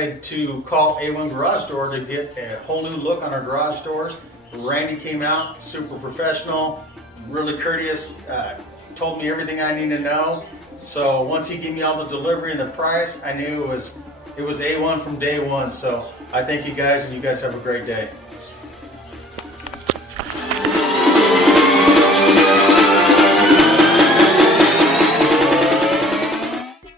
decided to call A1 Garage Door to get a whole new look on our garage doors. Randy came out, super professional, really courteous, told me everything I need to know. So once he gave me all the delivery and the price, I knew it was A1 from day one. So I thank you guys, and you guys have a great day.